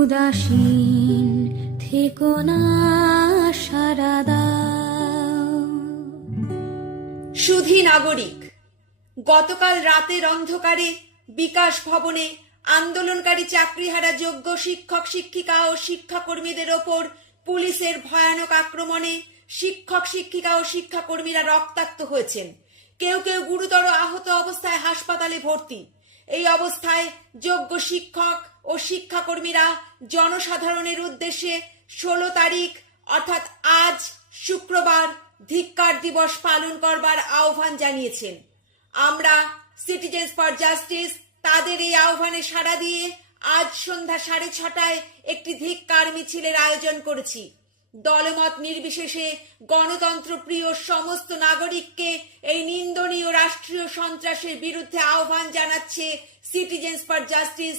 উদাসীন থেকো না সারাদা সুধী নাগরিক, গতকাল রাতের অন্ধকারে বিকাশ ভবনে আন্দোলনকারী চাকরিহারা যোগ্য শিক্ষক, শিক্ষিকা ও শিক্ষাকর্মীদের ওপর পুলিশের ভয়ানক আক্রমণে শিক্ষক, শিক্ষিকা ও শিক্ষাকর্মীরা রক্তাক্ত হয়েছেন। কেউ কেউ গুরুতর আহত অবস্থায় হাসপাতালে ভর্তি। এই অবস্থায় যোগ্য শিক্ষক ও শিক্ষাকর্মীরা জনসাধারণের উদ্দেশ্যে ষোলো তারিখ, অর্থাৎ আজ শুক্রবার, ধিক্কার দিবস পালন করবার আহ্বান জানিয়েছেন। আমরা সিটিজেন্স ফর জাস্টিস তাদের এই আহ্বানে সাড়া দিয়ে আজ সন্ধ্যা সাড়ে ছটায় একটি ধিক্কার মিছিলের আয়োজন করেছি। দলমত নির্বিশেষে গণতন্ত্র প্রিয় সমস্ত নাগরিককে এই নিন্দনীয় রাষ্ট্রীয় সন্ত্রাসের বিরুদ্ধে আহ্বান জানাচ্ছে সিটিজেন্স ফর জাস্টিস